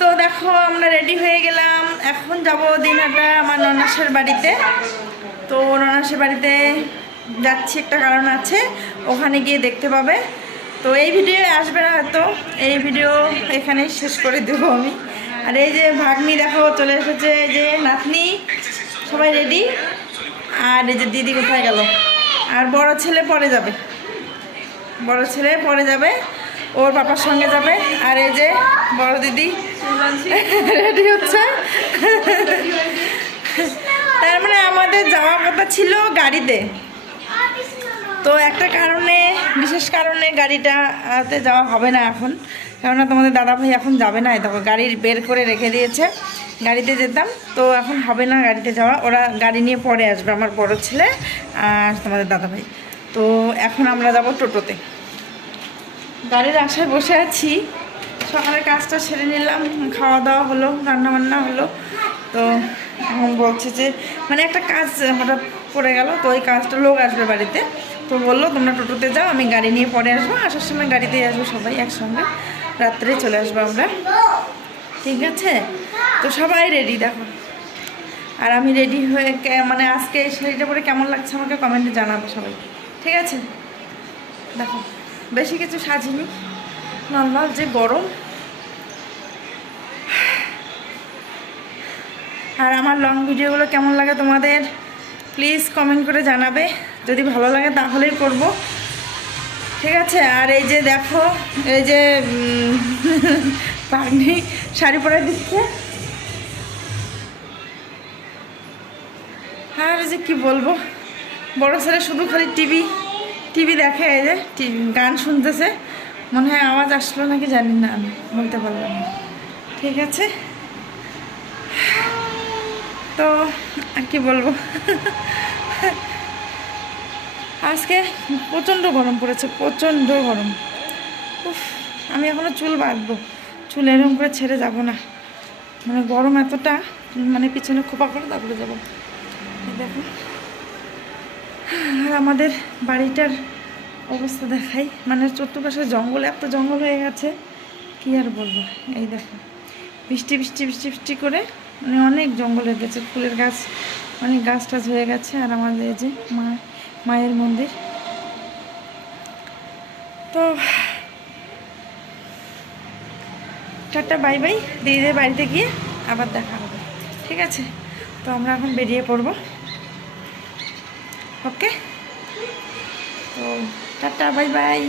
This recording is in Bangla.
তো দেখো আমরা রেডি হয়ে গেলাম, এখন যাব দিনহাটা আমার ননাসের বাড়িতে। তো ননাসের বাড়িতে যাচ্ছি, একটা কারণ আছে, ওখানে গিয়ে দেখতে পাবে। তো এই ভিডিও আসবে না হয়তো, এই ভিডিও এখানেই শেষ করে দেবো আমি। আর এই যে ভাগ্নি দেখো চলে এসেছে, এই যে নাতনি, সবাই রেডি। আর এই যে দিদি কোথায় গেল, আর বড় ছেলে পরে যাবে, বড় ছেলে পরে যাবে, ওর বাবার সঙ্গে যাবে। আর এই যে বড় দিদি রেডি হচ্ছে। তার মানে আমাদের যাওয়ার কথা ছিল গাড়িতে, তো একটা কারণে, বিশেষ কারণে গাড়িটাতে যাওয়া হবে না এখন। কেননা তোমাদের দাদাভাই এখন যাবে না, দেখো গাড়ি বের করে রেখে দিয়েছে, গাড়িতে যেতাম। তো এখন হবে না গাড়িতে যাওয়া, ওরা গাড়ি নিয়ে পরে আসবে, আমার বড় ছেলে আর তোমাদের দাদাভাই। তো এখন আমরা যাব টোটোতে। গাড়ির আশায় বসে আছি, সকালের কাজটা সেরে নিলাম, খাওয়া দাওয়া হলো, রান্নাবান্না হলো। তো এখন বলছে যে মানে একটা কাজ হঠাৎ পড়ে গেল, তো ওই কাজটা লোক আসবে বাড়িতে, তো বললো তোমরা টোটোতে যাও, আমি গাড়ি নিয়ে পরে আসবো, আসার সময় গাড়িতেই আসবো সবাই একসঙ্গে, রাত্রে চলে আসবো আমরা, ঠিক আছে? তো সবাই রেডি দেখো, আর আমি রেডি হয়ে মানে আজকে এই শাড়িটা পরে কেমন লাগছে আমাকে কমেন্টে জানাবো সবাই, ঠিক আছে? দেখো বেশি কিছু সাজিনি, নর্মাল, যে গরম। আর আমার লং ভিডিওগুলো কেমন লাগে তোমাদের প্লিজ কমেন্ট করে জানাবে, যদি ভালো লাগে তাহলেই করব, ঠিক আছে? আর এই যে দেখো, এই যে পাগনি শাড়ি পরে দিচ্ছে, আর এই যে কি বলবো, বড় ছেলে শুধু খালি টিভি দেখে, এই যে গান শুনতেছে, মনে হয় আওয়াজ আসলো নাকি জানি না, আমি বলতে পারলাম না, ঠিক আছে? তো আর কি বলবো, আজকে প্রচণ্ড গরম পড়েছে, প্রচণ্ড গরম। উফ, আমি এখনও চুল বাঁধবো, চুল এরকম করে ছেড়ে যাব না, মানে গরম এতটা, মানে পিছনে খোপা করে তারপরে যাবো। দেখো, আর আমাদের বাড়িটার অবস্থা দেখাই, মানে চতুর্পাশে জঙ্গল, এত জঙ্গল হয়ে গেছে কি আর বলবো। এই দেখো বৃষ্টি বৃষ্টি বৃষ্টি বৃষ্টি করে মানে অনেক জঙ্গল হয়ে গেছে, ফুলের গাছ অনেক গাছ টাছ হয়ে গেছে। আর আমাদের এই যে মায়ের মন্দির। তো টাটা বাই বাই, দিদিদের বাড়িতে গিয়ে আবার দেখা হবে, ঠিক আছে? তো আমরা এখন বেরিয়ে পড়বো, ওকে? তো টাটা বাই বাই।